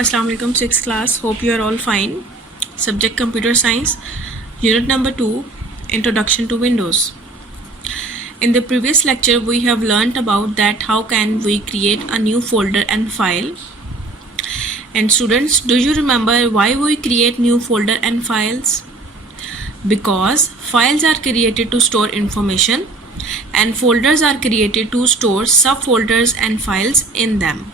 Assalamu alaikum, 6th class. Hope you are all fine. Subject Computer Science, Unit number 2, Introduction to Windows. In the previous lecture, we have learnt about that how can we create a new folder and file. And students, do you remember why we create new folder and files? Because files are created to store information and folders are created to store subfolders and files in them.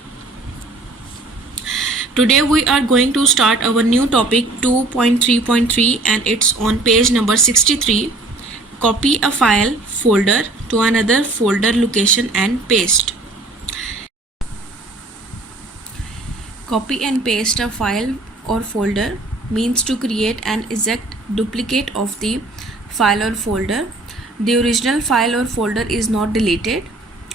Today we are going to start our new topic 2.3.3 and it's on page number 63. Copy a file folder to another folder location and paste. Copy and paste a file or folder means to create an exact duplicate of the file or folder. The original file or folder is not deleted.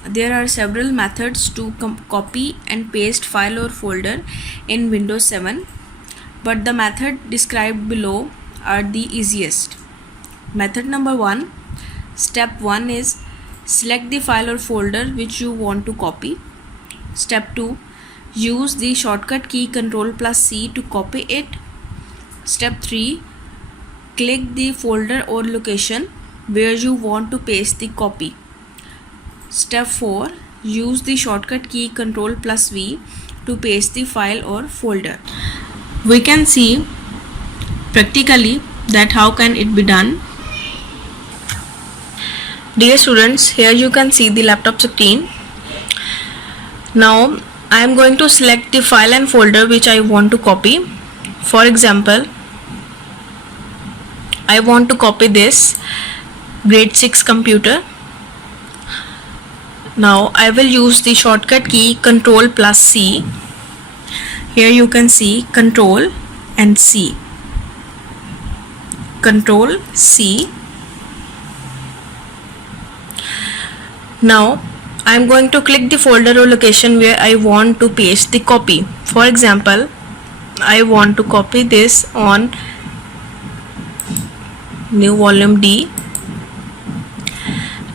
There are several methods to copy and paste file or folder in Windows 7, but the method described below are the easiest. Method number 1. Step 1 is select the file or folder which you want to copy. Step 2. Use the shortcut key Ctrl+C to copy it. Step 3. Click the folder or location where you want to paste the copy. Step 4. Use the shortcut key Ctrl+V to paste the file or folder. We can see practically that how can it be done. Dear students, here you can see the laptop screen. Now I am going to select the file and folder which I want to copy. For example, I want to copy this grade 6 computer. Now I will use the shortcut key Ctrl+C. Here you can see Ctrl and C. Ctrl C. Now I am going to click the folder or location where I want to paste the copy. For example, I want to copy this on new volume D.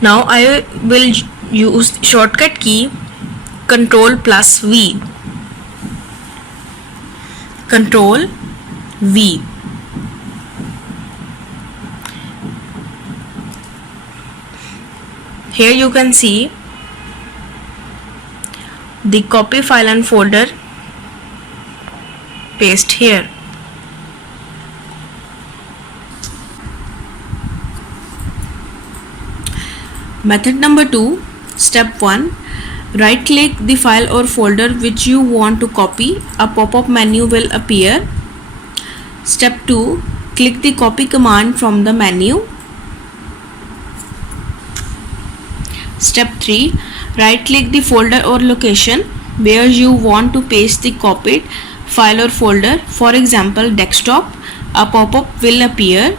Now I will use shortcut key Ctrl+V. Ctrl V. Here you can see the copy file and folder paste here. Method number 2. Step 1. Right click the file or folder which you want to copy. A pop-up menu will appear. Step 2. Click the copy command from the menu. Step 3. Right click the folder or location where you want to paste the copied file or folder. For example, desktop. A pop-up will appear.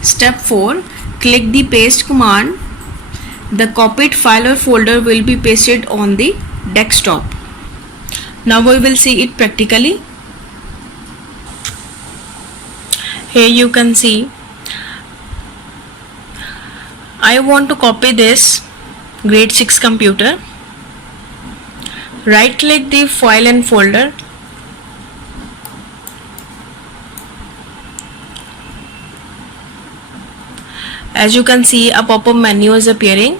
Step 4. Click the paste command. The copied file or folder will be pasted on the desktop. Now we will see it practically. Here you can see I want to copy this grade 6 computer. Right click the file and folder. As you can see, a pop-up menu is appearing.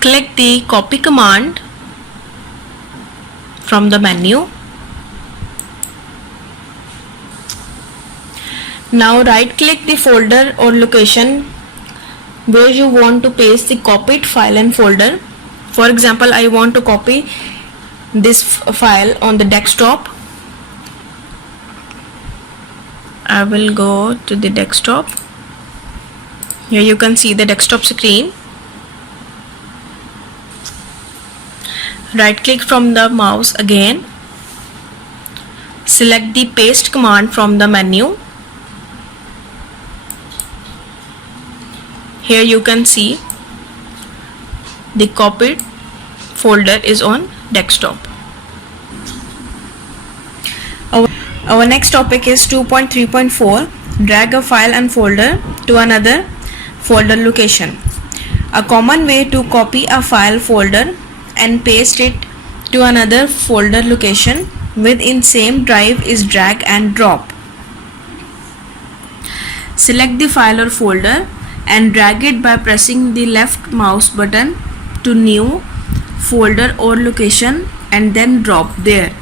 Click the copy command from the menu. Now right click the folder or location where you want to paste the copied file and folder. For example, I want to copy this file on the desktop. I will go to the desktop. Here you can see the desktop screen. Right click from the mouse again. Select the paste command from the menu. Here you can see the copied folder is on desktop. Our next topic is 2.3.4. Drag a file and folder to another folder location. A common way to copy a file folder and paste it to another folder location within same drive is drag and drop. Select the file or folder and drag it by pressing the left mouse button to new folder or location and then drop there.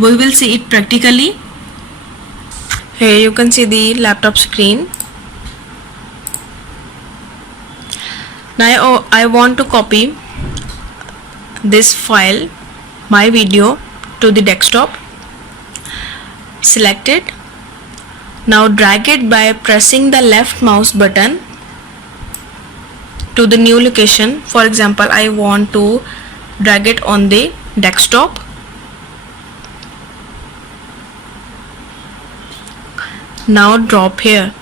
We will see it practically. Here you can see the laptop screen. Now I want to copy this file, my video, to the desktop. Select it. Now drag it by pressing the left mouse button to the new location. For example, I want to drag it on the desktop. Now drop here.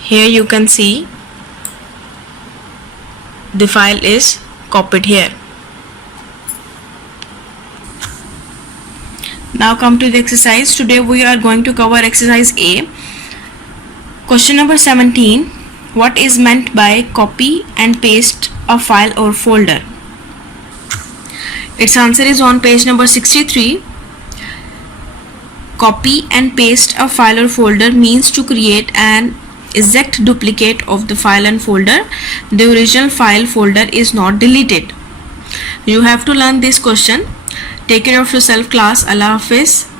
Here you can see the file is copied here. Now come to the exercise. Today we are going to cover exercise A. Question number 17. What is meant by copy and paste a file or folder? Its answer is on page number 63. Copy and paste a file or folder means to create an exact duplicate of the file and folder. The original file folder is not deleted. You have to learn this question. Take care of yourself, class. Allah Hafiz.